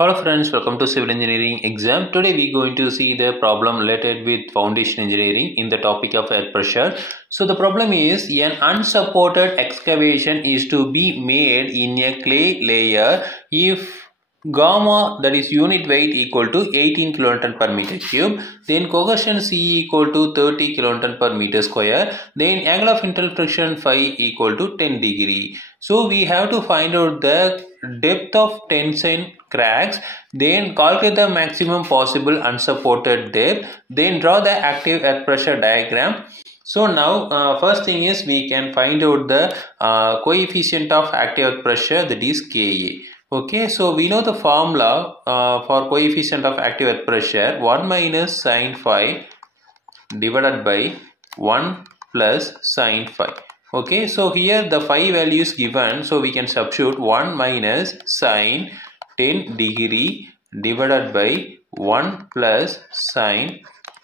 Hello friends, welcome to Civil Engineering exam. Today we are going to see the problem related with foundation engineering in the topic of earth pressure. So the problem is an unsupported excavation is to be made in a clay layer if gamma, that is unit weight, equal to 18 kilonewton per meter cube, then cohesion C equal to 30 kilonewton per meter square, then angle of internal friction phi equal to 10 degree. So we have to find out the depth of tension cracks, then calculate the maximum possible unsupported depth, then draw the active earth pressure diagram. So now first thing is we can find out the coefficient of active earth pressure, that is Ka. Okay, so we know the formula for coefficient of active earth pressure, 1 minus sine phi divided by 1 plus sine phi. Okay, so here the phi value is given, so we can substitute 1 minus sine 10 degree divided by 1 plus sine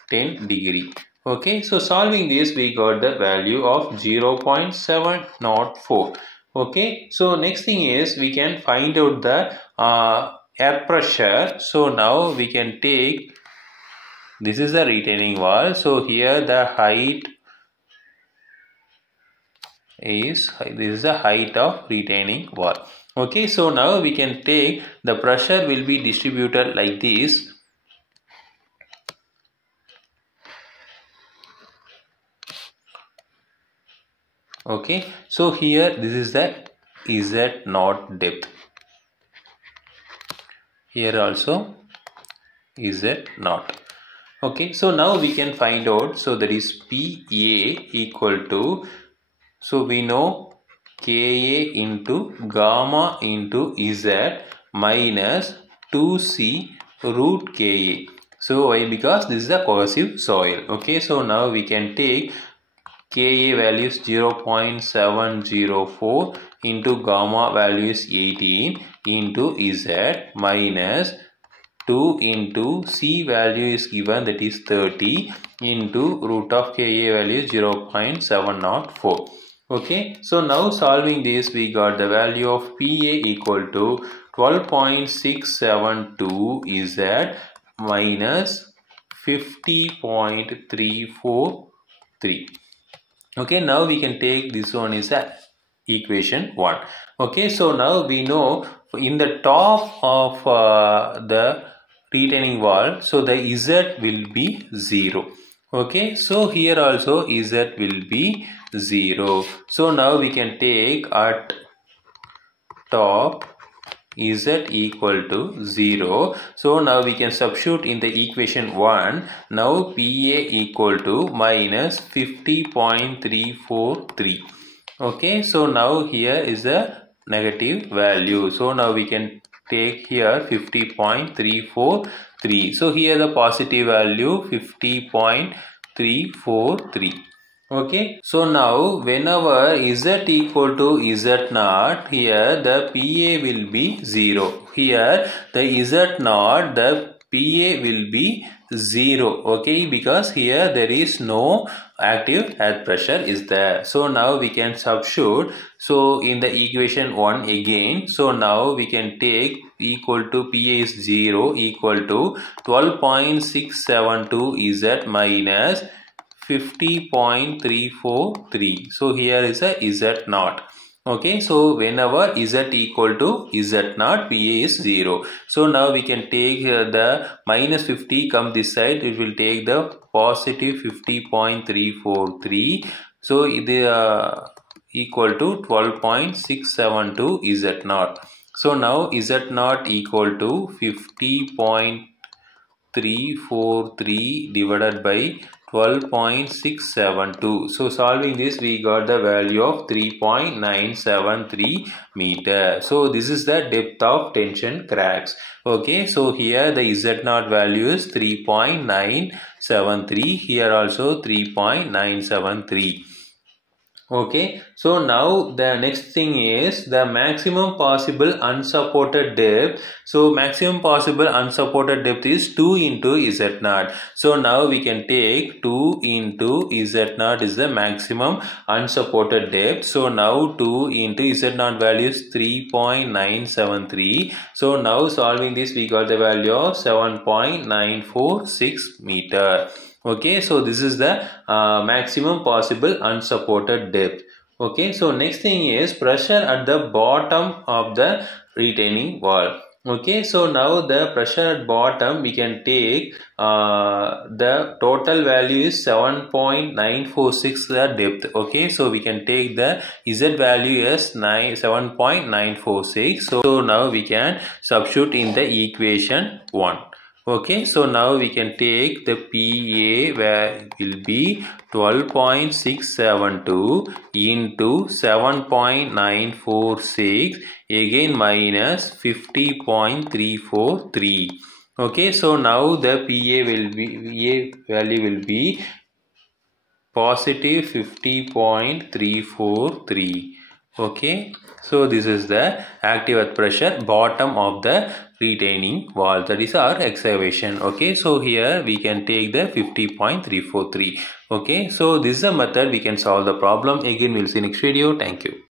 10 degree. Okay, so solving this we got the value of 0.704. Okay, so next thing is we can find out the air pressure. So now we can take, this is the retaining wall, so here the height is, this is the height of retaining wall. Okay, so now we can take, the pressure will be distributed like this. Okay, so here this is the Z0 depth, here also Z0. Okay, so now we can find out, so that is PA equal to, so we know Ka into gamma into Z minus 2C root Ka. So why? Because this is a cohesive soil. Okay, so now we can take Ka value is 0.704 into gamma value is 18 into Z minus 2 into C value is given, that is 30 into root of Ka value is 0.704. Okay, so now solving this we got the value of PA equal to 12.672 Z minus 50.343. Okay, now we can take this one is a equation 1. Okay, so now we know in the top of the retaining wall, so the Z will be 0. Okay, so here also Z will be 0. So now we can take at top Z equal to 0. So now we can substitute in the equation 1. Now PA equal to minus 50.343. Okay, so now here is a negative value. So now we can take here 50.343. So here the positive value 50.343. Okay, so now whenever Z equal to Z0, here the PA will be 0. Here the Z0, the PA will be 0. Okay, because here there is no active earth pressure is there. So now we can substitute. So in the equation 1 again, so now we can take equal to PA is 0 equal to 12.672 Z minus 50.343. So here is a Z0. Okay, so whenever Z equal to Z0, PA is 0. So now we can take the minus 50 come this side, it will take the positive 50.343. So it equal to 12.672 Z0. So now Z0 equal to 50.343 divided by 12.672. So solving this we got the value of 3.973 meter. So this is the depth of tension cracks. Okay, so here the Z0 value is 3.973, here also 3.973. Okay, so now the next thing is the maximum possible unsupported depth. So maximum possible unsupported depth is 2 into Z0. So now we can take 2 into Z0 is the maximum unsupported depth. So now 2 into Z0 value is 3.973. So now solving this, we got the value of 7.946 meter. Okay, so this is the maximum possible unsupported depth. Okay, so next thing is pressure at the bottom of the retaining wall. Okay, so now the pressure at bottom we can take the total value is 7.946 the depth. Okay, so we can take the Z value as 7.946. So now we can substitute in the equation 1. Okay, so now we can take the PA where will be 12.672 into 7.946 again minus 50.343. Okay, so now the PA value will be positive 50.343. Okay, so this is the active earth pressure bottom of the retaining wall, that is our excavation. Okay, so here we can take the 50.343. Okay, so this is a method we can solve the problem. Again, we'll see next video. Thank you.